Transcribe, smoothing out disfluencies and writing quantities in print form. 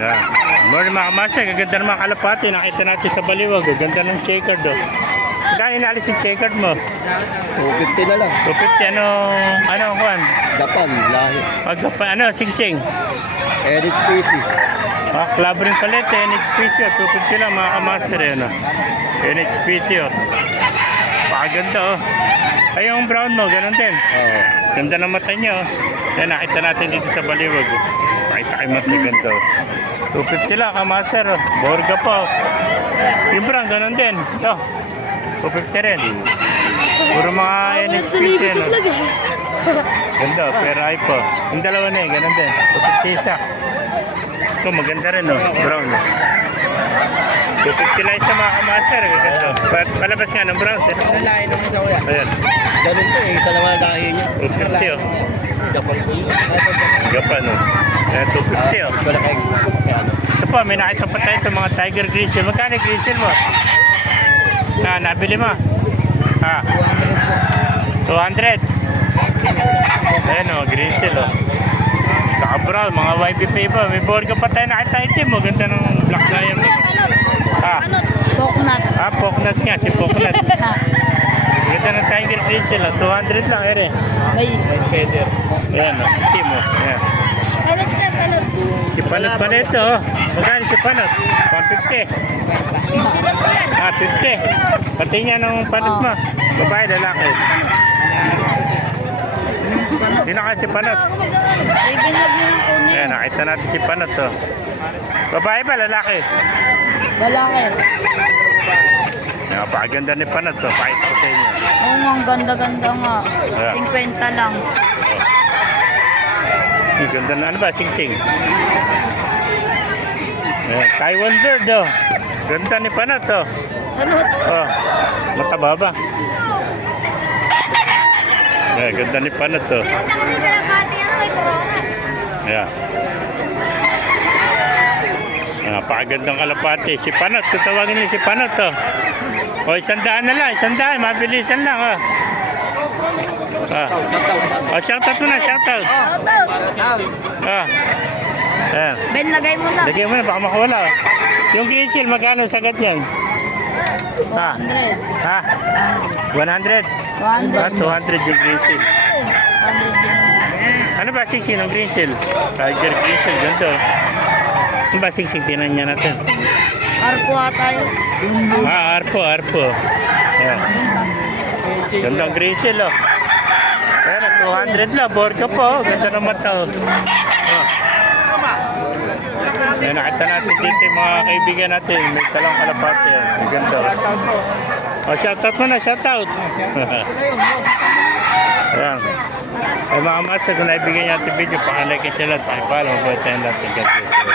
Yan. Morning mga kamasa, gaganda ng mga kalapati. Nakita natin sa baliwag. Gaganda ng checkered do. Kaya inalis yung checkered mo? 250 na lang. 250, ano kuhan? Japan, lahi. Pagkapan, singsing? Eric Pacey. Club rin palit, NXPC, 250 lang mga kamaster yan. NXPC, pakaganda Ay, yung brown mo, ganun din. Oo. Ganda ng mata niya. Yan, nakita natin dito sa baliwag. Pakita kayo mata, ganda. 250 lang, kamaster. Borga po. Yung brown, ganun din. Ito, 250 rin. Puro mga NXPC yan. Ganda, pero ay po. Yung dalawa na ganun din. 250 isa. Ito, maganda rin, brown. 250 lang isa mga kamaster. Ganda. Palabas nga ng brown. Nalain naman sa kuya. Ayan. Ganun po, isa naman ang lahi niya. 250, Japan po yun. Japan, Ayan, 250, Wala kayong Ito po, may nakita pa tayo sa mga tiger grizzle. Magkano grizzle mo? Nabili mo? 200. Ayan grizzle Saka brown, mga YB pa. May borga pa tayo nakita itim mo. Ganda ng black lion mo. Coconut. Poknut nga, si Poknut. Ganda ng tiger grizzle 200 lang, May feather. Ayan itim mo. Ayan. Si Panot pa nito, magkano si Panot? 150. 50. Pati niya ng Panot mo. Babae, lalaki. Hindi na kasi Panot. ibinag mo ng kunin. Ayan, nakita natin si Panot Babae ba, lalaki? Lalaki. Napakaganda ni Panot Pakita ko sa inyo. Oo nga, ang ganda-ganda nga. Yeah. 50 lang. Ang ganda na, ano ba, singsing? Ayan, Taiwan bird Ganda ni Panot Ano? Mataba ba? Ayan, ganda ni Panot Ayan. Napakagandang kalapati. Si Panot, tutawagin niyo si Panot $100 na lang, 100, mabilisan lang shoutout mo na, shoutout. Ayan. Ben, lagay mo na. Lagay mo na, baka makawala Yung grizzle, magkano sagad niyan? 100. 100? 200 yung grizzle. 100 din. Ano ba singsing ng grizzle? Tiger grizzle, ganito. Ano ba singsing? Tinan niya natin. Arpo tayo. Arpo. Ayan. Gandang grizzle, Ayan, 200 lang. Borga po, Ganda ng mata, Ayan, nakita natin dito yung mga kaibigan natin. May talang kalapati, Ang ganda. Shoutout mo na, shoutout. Ayan. Ay mga masa, kung naibigay natin video, pakalike sila. Pakipala, mabait tayo natin. God bless you.